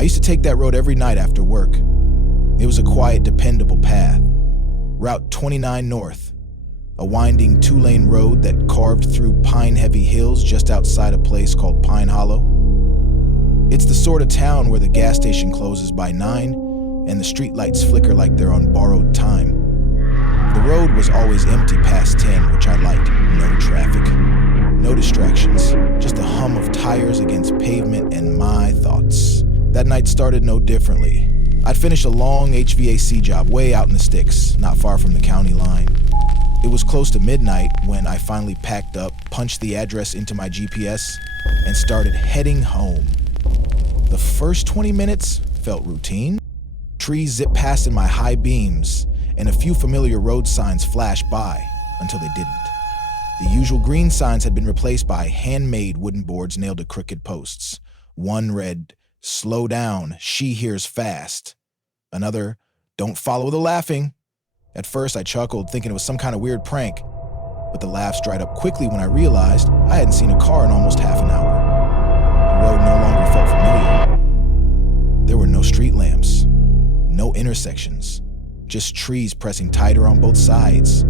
I used to take that road every night after work. It was a quiet, dependable path. Route 29 North, a winding 2-lane road that carved through pine-heavy hills just outside a place called Pine Hollow. It's the sort of town where the gas station closes by 9 and the streetlights flicker like they're on borrowed time. The road was always empty past 10, which I liked. No traffic, no distractions, just the hum of tires against pavement and my thoughts. That night started no differently. I'd finished a long HVAC job way out in the sticks, not far from the county line. It was close to midnight when I finally packed up, punched the address into my GPS, and started heading home. The first 20 minutes felt routine. Trees zipped past in my high beams, and a few familiar road signs flashed by until they didn't. The usual green signs had been replaced by handmade wooden boards nailed to crooked posts. One read, "Slow down, she hears fast." Another, "Don't follow the laughing." At first I chuckled, thinking it was some kind of weird prank, but the laughs dried up quickly when I realized I hadn't seen a car in almost half an hour. The road no longer felt familiar. There were no street lamps, no intersections, just trees pressing tighter on both sides.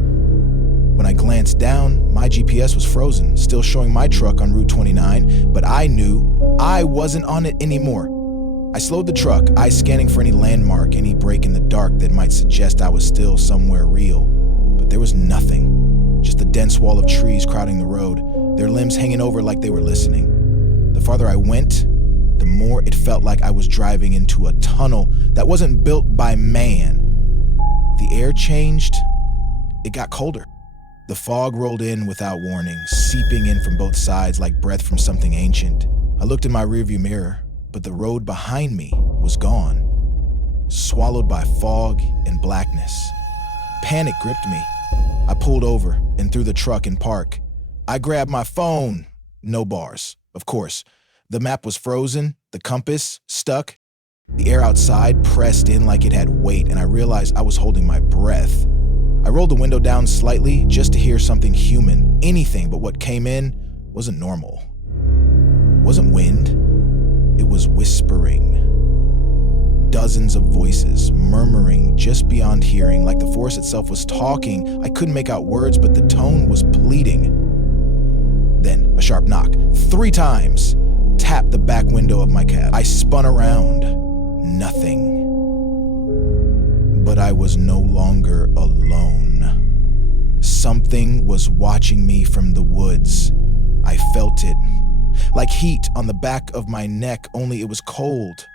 When I glanced down, my GPS was frozen, still showing my truck on Route 29, but I knew I wasn't on it anymore. I slowed the truck, eyes scanning for any landmark, any break in the dark that might suggest I was still somewhere real. But there was nothing, just a dense wall of trees crowding the road, their limbs hanging over like they were listening. The farther I went, the more it felt like I was driving into a tunnel that wasn't built by man. The air changed. It got colder. The fog rolled in without warning, seeping in from both sides like breath from something ancient. I looked in my rearview mirror, but the road behind me was gone, swallowed by fog and blackness. Panic gripped me. I pulled over and threw the truck in park. I grabbed my phone. No bars, of course. The map was frozen, the compass stuck. The air outside pressed in like it had weight, and I realized I was holding my breath. I rolled the window down slightly just to hear something human. Anything but what came in wasn't normal. It wasn't wind. It was whispering. Dozens of voices, murmuring just beyond hearing, like the forest itself was talking. I couldn't make out words, but the tone was pleading. Then a sharp knock, 3 times, tapped the back window of my cab. I spun around. Nothing. But I was no longer alone. Something was watching me from the woods. I felt it. Like heat on the back of my neck, only it was cold.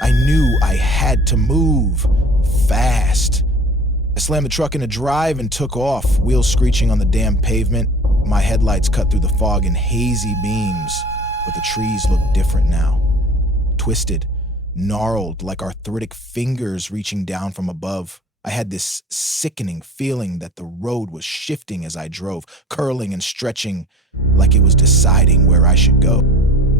I knew I had to move. Fast. I slammed the truck into drive and took off, wheels screeching on the damn pavement. My headlights cut through the fog in hazy beams, but the trees looked different now. Twisted, gnarled like arthritic fingers reaching down from above. I had this sickening feeling that the road was shifting as I drove, curling and stretching like it was deciding where I should go.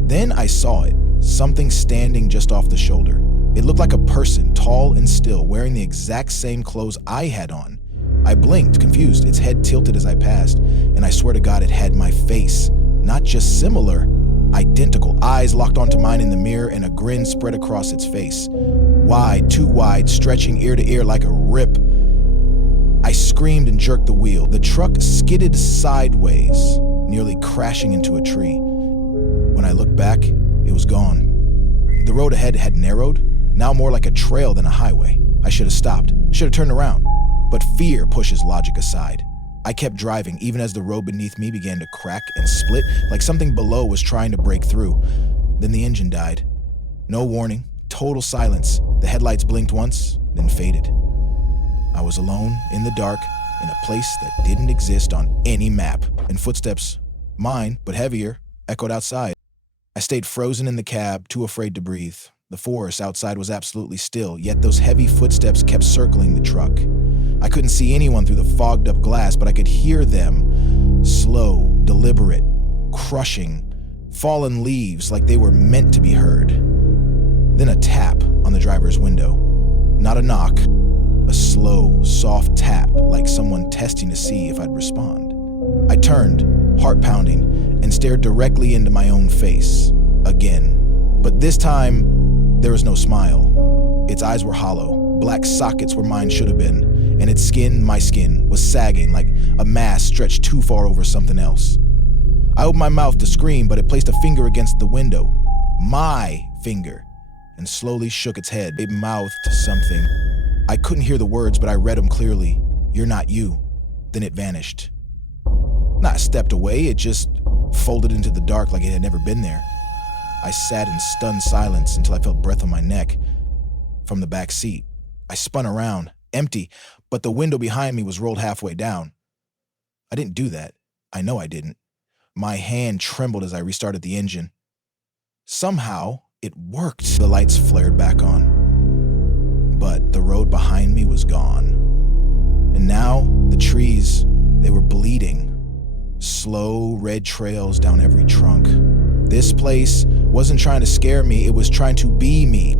Then I saw it, something standing just off the shoulder. It looked like a person, tall and still, wearing the exact same clothes I had on. I blinked, confused, its head tilted as I passed, and I swear to God it had my face. Not just similar, identical. Eyes locked onto mine in the mirror and a grin spread across its face. Wide, too wide, stretching ear to ear like a rip. I screamed and jerked the wheel. The truck skidded sideways, nearly crashing into a tree. When I looked back, it was gone. The road ahead had narrowed, now more like a trail than a highway. I should have stopped, should have turned around. But fear pushes logic aside. I kept driving, even as the road beneath me began to crack and split, like something below was trying to break through. Then the engine died. No warning, total silence. The headlights blinked once, then faded. I was alone, in the dark, in a place that didn't exist on any map, and footsteps, mine, but heavier, echoed outside. I stayed frozen in the cab, too afraid to breathe. The forest outside was absolutely still, yet those heavy footsteps kept circling the truck. I couldn't see anyone through the fogged-up glass, but I could hear them. Slow, deliberate, crushing, fallen leaves like they were meant to be heard. Then a tap on the driver's window. Not a knock, a slow, soft tap like someone testing to see if I'd respond. I turned, heart pounding, and stared directly into my own face. Again. But this time, There was no smile. Its eyes were hollow, black sockets where mine should have been, and its skin, my skin, was sagging like a mask stretched too far over something else. I opened my mouth to scream, but it placed a finger against the window. My finger. And slowly shook its head. It mouthed something. I couldn't hear the words, but I read them clearly. "You're not you." Then it vanished. Not stepped away, it just folded into the dark like it had never been there. I sat in stunned silence until I felt breath on my neck from the back seat. I spun around, empty, but the window behind me was rolled halfway down. I didn't do that. I know I didn't. My hand trembled as I restarted the engine. Somehow, it worked. The lights flared back on. But the road behind me was gone. And now, the trees, they were bleeding. Slow red trails down every trunk. This place wasn't trying to scare me, it was trying to be me.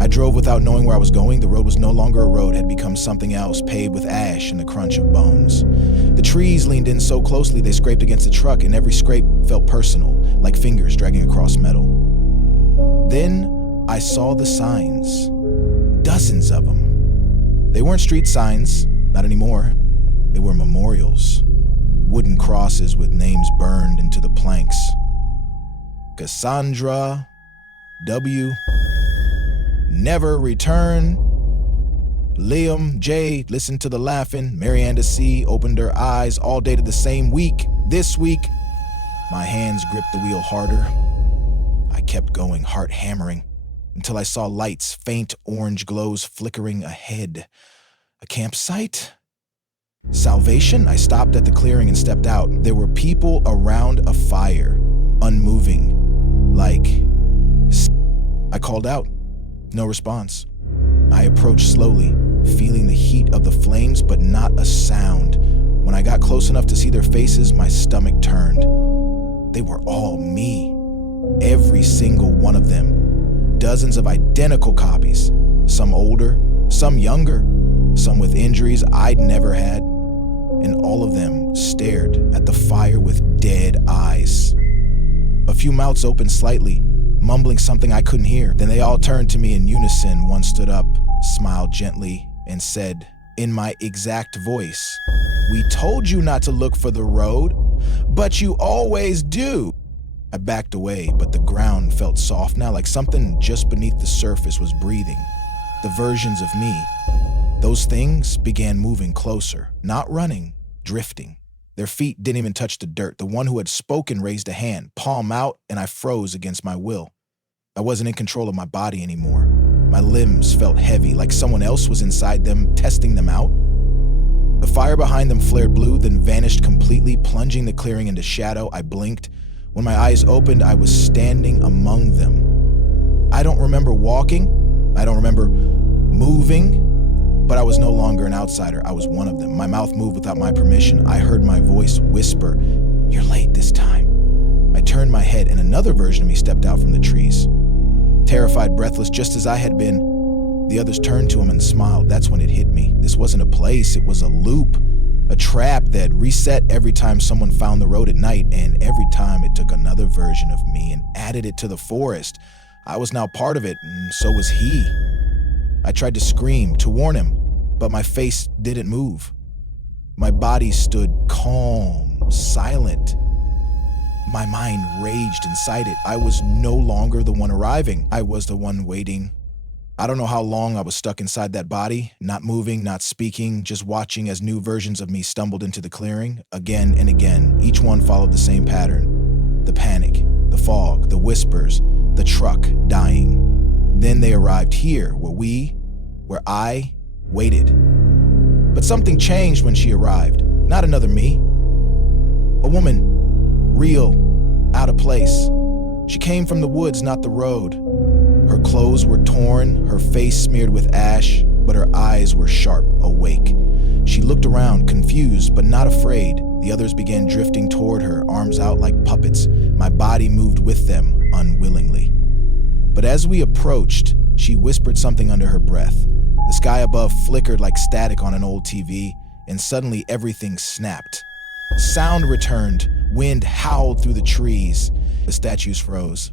I drove without knowing where I was going. The road was no longer a road, it had become something else, paved with ash and the crunch of bones. The trees leaned in so closely they scraped against the truck, and every scrape felt personal, like fingers dragging across metal. Then I saw the signs. Dozens of them. They weren't street signs, not anymore. They were memorials. Wooden crosses with names burned into the planks. Cassandra W. Never return. Liam J. Listened to the laughing. Marianda C. opened her eyes, all dated the same week. This week, my hands gripped the wheel harder. I kept going, heart hammering, until I saw lights, faint orange glows flickering ahead. A campsite? Salvation? I stopped at the clearing and stepped out. There were people around a fire, unmoving, like... I called out. No response. I approached slowly, feeling the heat of the flames, but not a sound. When I got close enough to see their faces, my stomach turned. They were all me. Every single one of them. Dozens of identical copies. Some older, some younger, some with injuries I'd never had. And all of them stared at the fire with dead eyes. A few mouths opened slightly, mumbling something I couldn't hear. Then they all turned to me in unison. One stood up, smiled gently, and said, in my exact voice, "We told you not to look for the road, but you always do." I backed away, but the ground felt soft now, like something just beneath the surface was breathing. The versions of me. Those things began moving closer, not running, drifting. Their feet didn't even touch the dirt. The one who had spoken raised a hand, palm out, and I froze against my will. I wasn't in control of my body anymore. My limbs felt heavy, like someone else was inside them, testing them out. The fire behind them flared blue, then vanished completely, plunging the clearing into shadow. I blinked. When my eyes opened, I was standing among them. I don't remember walking. I don't remember moving. But I was no longer an outsider. I was one of them. My mouth moved without my permission. I heard my voice whisper, "You're late this time." I turned my head and another version of me stepped out from the trees. Terrified, breathless, just as I had been, the others turned to him and smiled. That's when it hit me. This wasn't a place, it was a loop. A trap that reset every time someone found the road at night, and every time it took another version of me and added it to the forest. I was now part of it, and so was he. I tried to scream, to warn him, but my face didn't move. My body stood calm, silent. My mind raged inside it. I was no longer the one arriving. I was the one waiting. I don't know how long I was stuck inside that body, not moving, not speaking, just watching as new versions of me stumbled into the clearing, again and again. Each one followed the same pattern. The panic, the fog, the whispers, the truck dying. Then they arrived here, where I waited. But something changed when she arrived. Not another me. A woman, real, out of place. She came from the woods, not the road. Her clothes were torn, her face smeared with ash, but her eyes were sharp, awake. She looked around, confused, but not afraid. The others began drifting toward her, arms out like puppets. My body moved with them, unwillingly. But as we approached, she whispered something under her breath. The sky above flickered like static on an old TV, and suddenly everything snapped. Sound returned, wind howled through the trees. The statues froze.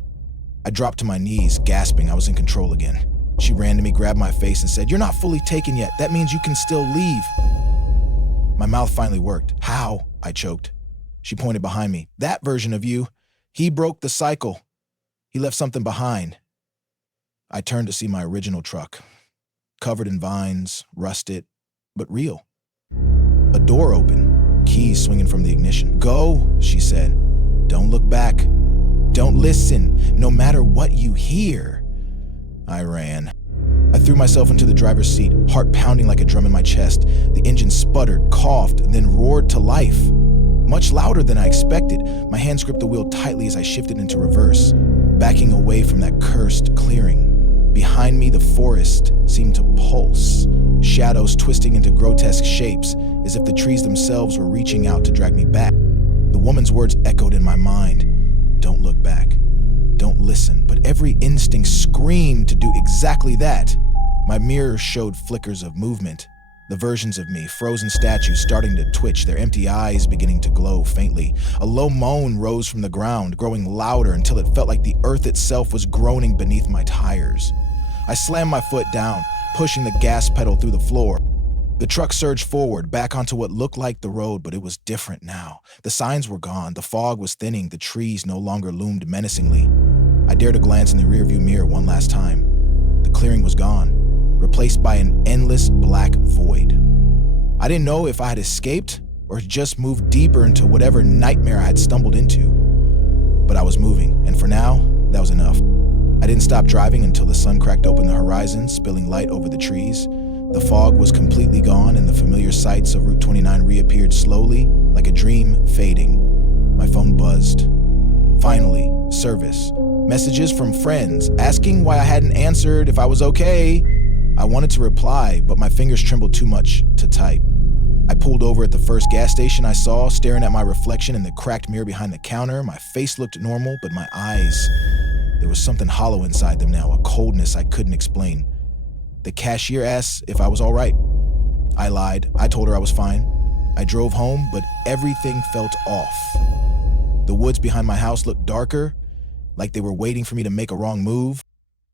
I dropped to my knees, gasping I was in control again. She ran to me, grabbed my face, and said, "You're not fully taken yet. That means you can still leave." My mouth finally worked. "How?" I choked. She pointed behind me. "That version of you. He broke the cycle. He left something behind." I turned to see my original truck, covered in vines, rusted, but real. A door open, keys swinging from the ignition. "Go," she said. "Don't look back. Don't listen, no matter what you hear." I ran. I threw myself into the driver's seat, heart pounding like a drum in my chest. The engine sputtered, coughed, and then roared to life. Much louder than I expected, my hands gripped the wheel tightly as I shifted into reverse, backing away from that cursed clearing. Behind me, the forest seemed to pulse, shadows twisting into grotesque shapes, as if the trees themselves were reaching out to drag me back. The woman's words echoed in my mind. Don't look back. Don't listen. But every instinct screamed to do exactly that. My mirror showed flickers of movement. The versions of me, frozen statues starting to twitch, their empty eyes beginning to glow faintly. A low moan rose from the ground, growing louder until it felt like the earth itself was groaning beneath my tires. I slammed my foot down, pushing the gas pedal through the floor. The truck surged forward, back onto what looked like the road, but it was different now. The signs were gone, the fog was thinning, the trees no longer loomed menacingly. I dared to glance in the rearview mirror one last time. The clearing was gone, replaced by an endless black void. I didn't know if I had escaped or just moved deeper into whatever nightmare I had stumbled into. But I was moving, and for now, that was enough. I didn't stop driving until the sun cracked open the horizon, spilling light over the trees. The fog was completely gone, and the familiar sights of Route 29 reappeared slowly, like a dream fading. My phone buzzed. Finally, service. Messages from friends, asking why I hadn't answered, if I was okay. I wanted to reply, but my fingers trembled too much to type. I pulled over at the first gas station I saw, staring at my reflection in the cracked mirror behind the counter. My face looked normal, but my eyes, there was something hollow inside them now, a coldness I couldn't explain. The cashier asked if I was all right. I lied. I told her I was fine. I drove home, but everything felt off. The woods behind my house looked darker, like they were waiting for me to make a wrong move.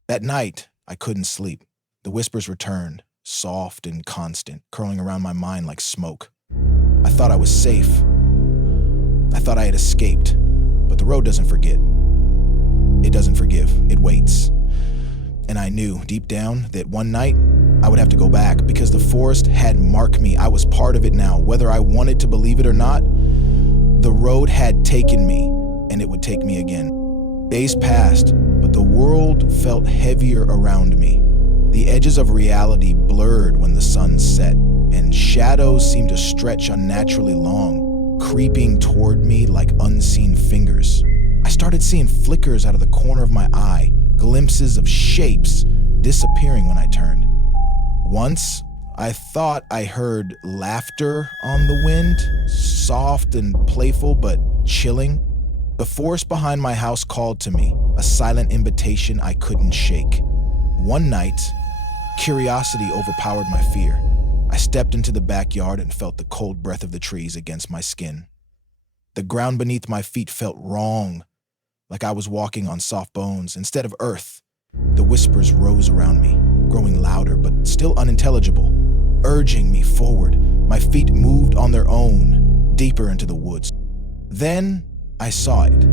That night, I couldn't sleep. The whispers returned, soft and constant, curling around my mind like smoke. I thought I was safe. I thought I had escaped, but the road doesn't forget. It doesn't forgive. It waits. And I knew, deep down, that one night, I would have to go back because the forest had marked me. I was part of it now, whether I wanted to believe it or not. The road had taken me, and it would take me again. Days passed, but the world felt heavier around me. The edges of reality blurred when the sun set, and shadows seemed to stretch unnaturally long, creeping toward me like unseen fingers. I started seeing flickers out of the corner of my eye, glimpses of shapes disappearing when I turned. Once, I thought I heard laughter on the wind, soft and playful but chilling. The forest behind my house called to me, a silent invitation I couldn't shake. One night, curiosity overpowered my fear. I stepped into the backyard and felt the cold breath of the trees against my skin. The ground beneath my feet felt wrong, like I was walking on soft bones instead of earth. The whispers rose around me, growing louder but still unintelligible, urging me forward. My feet moved on their own, deeper into the woods. Then I saw it,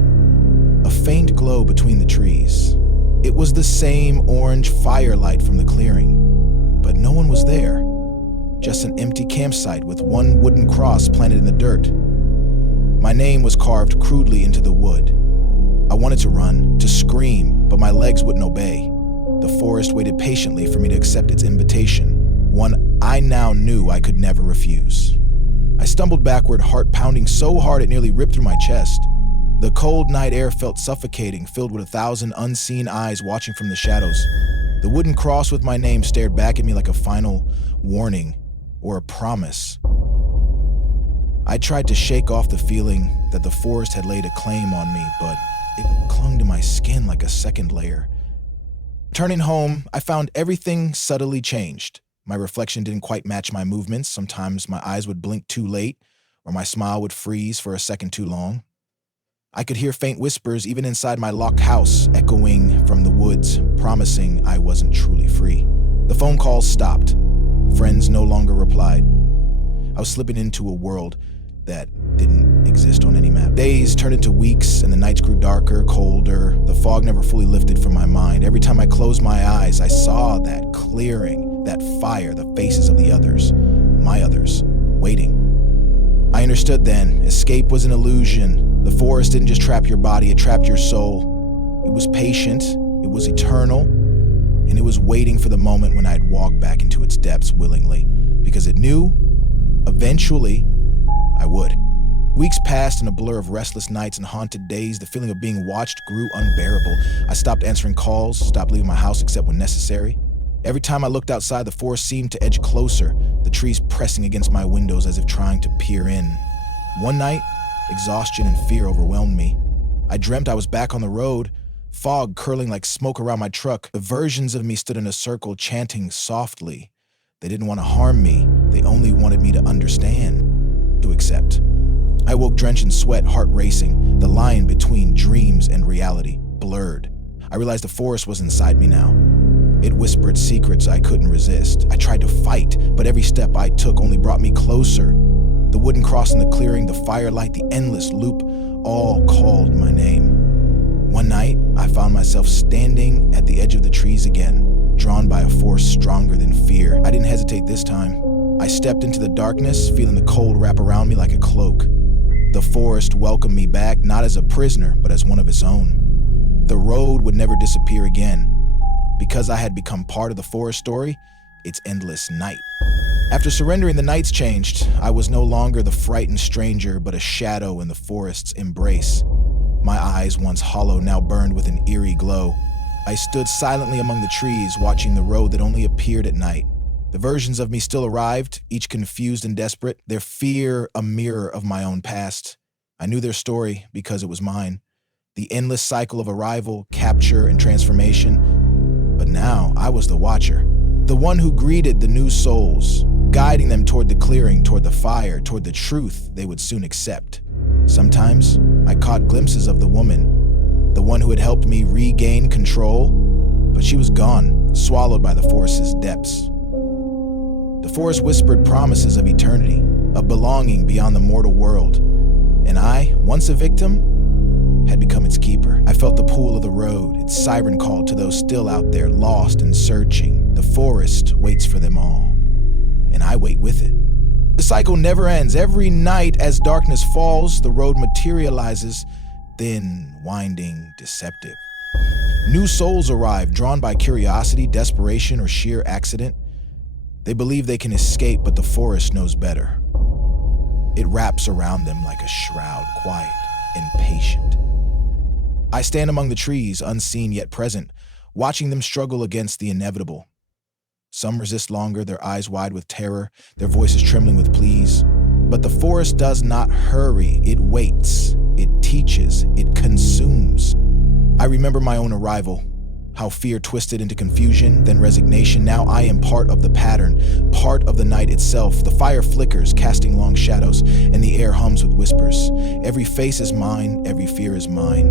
a faint glow between the trees. It was the same orange firelight from the clearing, but no one was there. Just an empty campsite with one wooden cross planted in the dirt. My name was carved crudely into the wood. I wanted to run, to scream, but my legs wouldn't obey. The forest waited patiently for me to accept its invitation, one I now knew I could never refuse. I stumbled backward, heart pounding so hard it nearly ripped through my chest. The cold night air felt suffocating, filled with 1,000 unseen eyes watching from the shadows. The wooden cross with my name stared back at me like a final warning or a promise. I tried to shake off the feeling that the forest had laid a claim on me, but it clung to my skin like a second layer. Turning home, I found everything subtly changed. My reflection didn't quite match my movements. Sometimes my eyes would blink too late, or my smile would freeze for a second too long. I could hear faint whispers even inside my locked house, echoing from the woods, promising I wasn't truly free. The phone calls stopped. Friends no longer replied. I was slipping into a world that didn't exist on any map. Days turned into weeks, and the nights grew darker, colder. The fog never fully lifted from my mind. Every time I closed my eyes, I saw that clearing, that fire, the faces of the others, my others, waiting. I understood then, escape was an illusion. The forest didn't just trap your body, it trapped your soul. It was patient, it was eternal, and it was waiting for the moment when I'd walk back into its depths willingly, because it knew, eventually, I would. Weeks passed in a blur of restless nights and haunted days. The feeling of being watched grew unbearable. I stopped answering calls, stopped leaving my house except when necessary. Every time I looked outside, the forest seemed to edge closer, the trees pressing against my windows as if trying to peer in. One night, exhaustion and fear overwhelmed me. I dreamt I was back on the road, fog curling like smoke around my truck. The versions of me stood in a circle, chanting softly. They didn't want to harm me. They only wanted me to understand, to accept. I woke drenched in sweat, heart racing. The line between dreams and reality blurred. I realized the forest was inside me now. It whispered secrets I couldn't resist. I tried to fight, but every step I took only brought me closer. The wooden cross in the clearing, the firelight, the endless loop, all called my name. One night, I found myself standing at the edge of the trees again, drawn by a force stronger than fear. I didn't hesitate this time. I stepped into the darkness, feeling the cold wrap around me like a cloak. The forest welcomed me back, not as a prisoner, but as one of its own. The road would never disappear again. Because I had become part of the forest story, its endless night. After surrendering, the nights changed. I was no longer the frightened stranger, but a shadow in the forest's embrace. My eyes, once hollow, now burned with an eerie glow. I stood silently among the trees, watching the road that only appeared at night. The versions of me still arrived, each confused and desperate, their fear a mirror of my own past. I knew their story because it was mine. The endless cycle of arrival, capture, and transformation. But now I was the watcher, the one who greeted the new souls, guiding them toward the clearing, toward the fire, toward the truth they would soon accept. Sometimes I caught glimpses of the woman, the one who had helped me regain control, but she was gone, swallowed by the forest's depths. The forest whispered promises of eternity, of belonging beyond the mortal world, and I, once a victim, had become its keeper. I felt the pull of the road, its siren call to those still out there, lost and searching. The forest waits for them all, and I wait with it. The cycle never ends. Every night as darkness falls, the road materializes, thin, winding, deceptive. New souls arrive, drawn by curiosity, desperation, or sheer accident. They believe they can escape, but the forest knows better. It wraps around them like a shroud, quiet and patient. I stand among the trees, unseen yet present, watching them struggle against the inevitable. Some resist longer, their eyes wide with terror, their voices trembling with pleas. But the forest does not hurry. It waits, it teaches, it consumes. I remember my own arrival, how fear twisted into confusion, then resignation. Now I am part of the pattern, part of the night itself. The fire flickers, casting long shadows, and the air hums with whispers. Every face is mine, every fear is mine,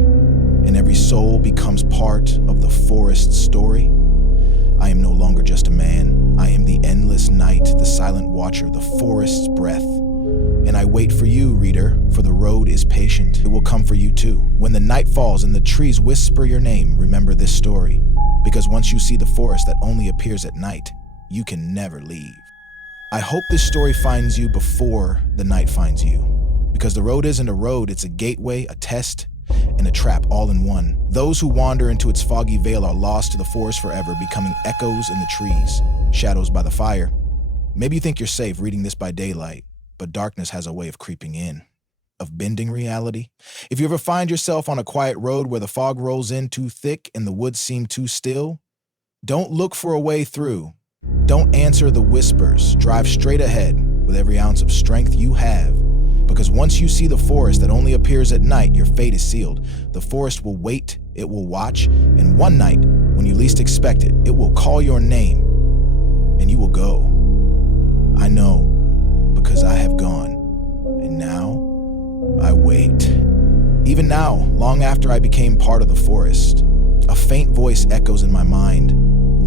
and every soul becomes part of the forest's story. I am no longer just a man. I am the endless night, the silent watcher, the forest's breath. And I wait for you, reader, for the road is patient. It will come for you too. When the night falls and the trees whisper your name, remember this story. Because once you see the forest that only appears at night, you can never leave. I hope this story finds you before the night finds you. Because the road isn't a road, it's a gateway, a test, and a trap all in one. Those who wander into its foggy veil are lost to the forest forever, becoming echoes in the trees, shadows by the fire. Maybe you think you're safe reading this by daylight, but darkness has a way of creeping in, of bending reality. If you ever find yourself on a quiet road where the fog rolls in too thick and the woods seem too still, don't look for a way through. Don't answer the whispers. Drive straight ahead with every ounce of strength you have. Because once you see the forest that only appears at night, your fate is sealed. The forest will wait, it will watch, and one night, when you least expect it, it will call your name, and you will go. I know, because I have gone, and now I wait. Even now, after I became part of the forest. A faint voice echoes in my mind,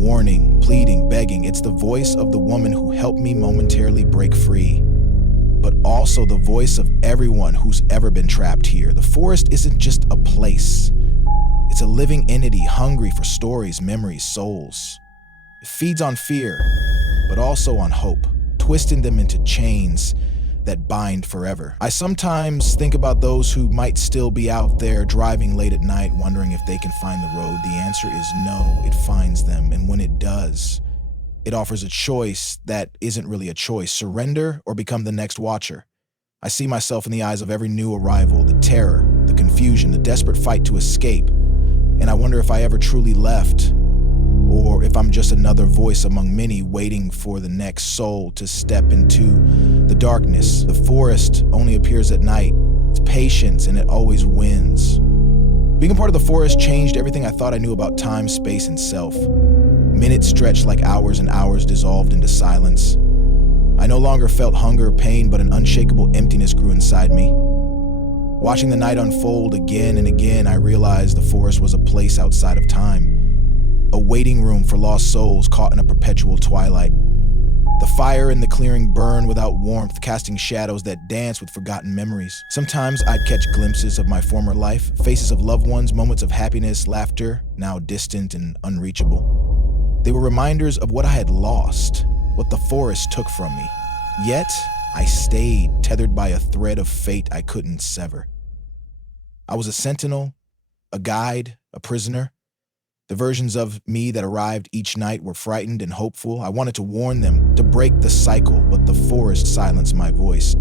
warning, pleading, begging. It's the voice of the woman who helped me momentarily break free, but also the voice of everyone who's ever been trapped here. The forest isn't just a place. It's a living entity hungry for stories, memories, souls. It feeds on fear, but also on hope, twisting them into chains that bind forever. I sometimes think about those who might still be out there driving late at night, wondering if they can find the road. The answer is no, it finds them, and when it does, it offers a choice that isn't really a choice: surrender or become the next watcher. I see myself in the eyes of every new arrival, the terror, the confusion, the desperate fight to escape, and I wonder if I ever truly left, or if I'm just another voice among many waiting for the next soul to step into the darkness. The forest only appears at night. It's patience, and it always wins. Being a part of the forest changed everything I thought I knew about time, space, and self. Minutes stretched like hours, and hours dissolved into silence. I no longer felt hunger, pain, but an unshakable emptiness grew inside me. Watching the night unfold again and again, I realized the forest was a place outside of time, a waiting room for lost souls caught in a perpetual twilight. The fire in the clearing burned without warmth, casting shadows that danced with forgotten memories. Sometimes I'd catch glimpses of my former life, faces of loved ones, moments of happiness, laughter, now distant and unreachable. They were reminders of what I had lost, what the forest took from me. Yet, I stayed, tethered by a thread of fate I couldn't sever. I was a sentinel, a guide, a prisoner. The versions of me that arrived each night were frightened and hopeful. I wanted to warn them, to break the cycle, but the forest silenced my voice,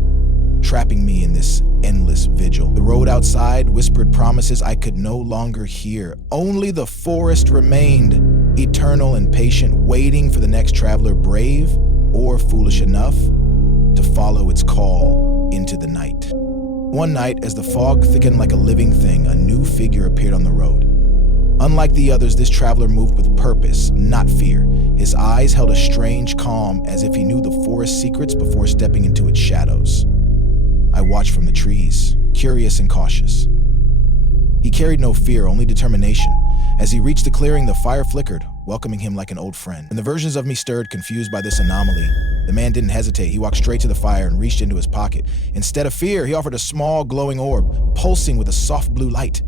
trapping me in this endless vigil. The road outside whispered promises I could no longer hear. Only the forest remained, eternal and patient, waiting for the next traveler, brave or foolish enough to follow its call into the night. One night, as the fog thickened like a living thing, a new figure appeared on the road. Unlike the others, this traveler moved with purpose, not fear. His eyes held a strange calm, as if he knew the forest's secrets before stepping into its shadows. I watched from the trees, curious and cautious. He carried no fear, only determination. As he reached the clearing, the fire flickered, welcoming him like an old friend. And the versions of me stirred, confused by this anomaly. The man didn't hesitate. He walked straight to the fire and reached into his pocket. Instead of fear, he offered a small, glowing orb, pulsing with a soft blue light.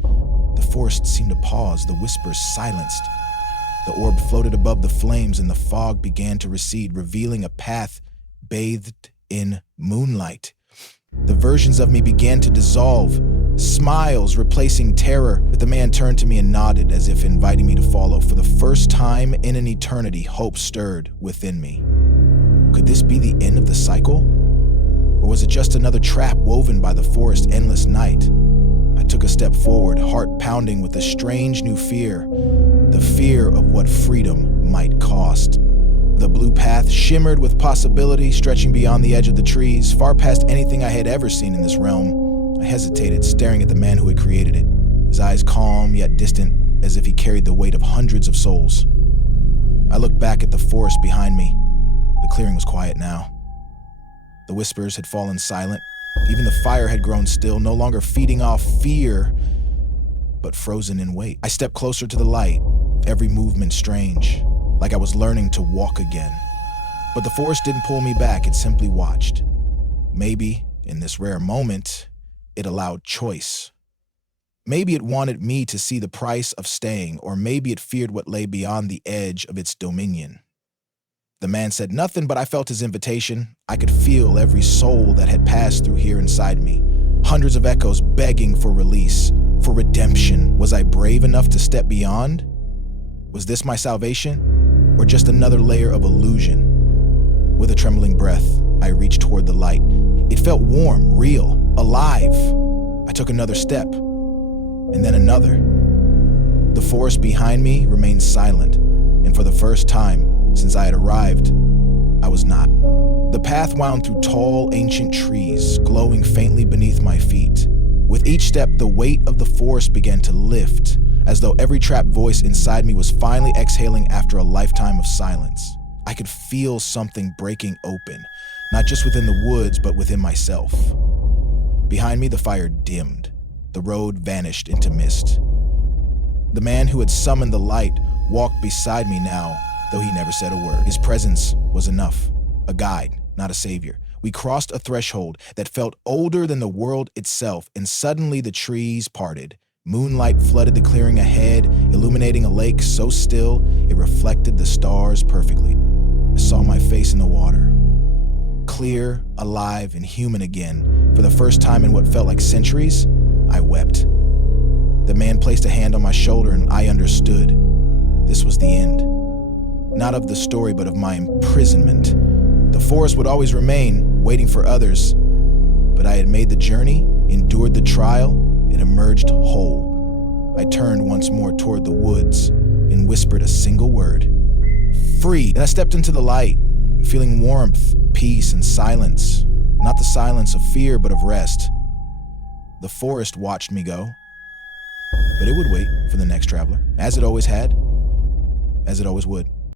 The forest seemed to pause, the whispers silenced. The orb floated above the flames, and the fog began to recede, revealing a path bathed in moonlight. The versions of me began to dissolve, smiles replacing terror. But the man turned to me and nodded, as if inviting me to follow. For the first time in an eternity, hope stirred within me. Could this be the end of the cycle? Or was it just another trap woven by the forest's endless night? I took a step forward, heart pounding with a strange new fear, the fear of what freedom might cost. The blue path shimmered with possibility, stretching beyond the edge of the trees, far past anything I had ever seen in this realm. I hesitated, staring at the man who had created it, his eyes calm yet distant, as if he carried the weight of hundreds of souls. I looked back at the forest behind me. The clearing was quiet now. The whispers had fallen silent. Even the fire had grown still, no longer feeding off fear, but frozen in wait. I stepped closer to the light, every movement strange, like I was learning to walk again. But the forest didn't pull me back, it simply watched. Maybe, in this rare moment, it allowed choice. Maybe it wanted me to see the price of staying, or maybe it feared what lay beyond the edge of its dominion. The man said nothing, but I felt his invitation. I could feel every soul that had passed through here inside me. Hundreds of echoes begging for release, for redemption. Was I brave enough to step beyond? Was this my salvation, or just another layer of illusion? With a trembling breath, I reached toward the light. It felt warm, real, alive. I took another step, and then another. The forest behind me remained silent, and for the first time since I had arrived, I was not. The path wound through tall, ancient trees, glowing faintly beneath my feet. With each step, the weight of the forest began to lift, as though every trapped voice inside me was finally exhaling after a lifetime of silence. I could feel something breaking open, not just within the woods, but within myself. Behind me, the fire dimmed. the road vanished into mist. The man who had summoned the light walked beside me now, though he never said a word. His presence was enough, a guide, not a savior. We crossed a threshold that felt older than the world itself, and suddenly the trees parted. Moonlight flooded the clearing ahead, illuminating a lake so still it reflected the stars perfectly. I saw my face in the water, clear, alive, and human again. For the first time in what felt like centuries, I wept. The man placed a hand on my shoulder, and I understood. This was the end. Not of the story, but of my imprisonment. The forest would always remain, waiting for others. But I had made the journey, endured the trial, and emerged whole. I turned once more toward the woods and whispered a single word. Free! And I stepped into the light, feeling warmth, peace, and silence. Not the silence of fear, but of rest. The forest watched me go. But it would wait for the next traveler, as it always had, as it always would.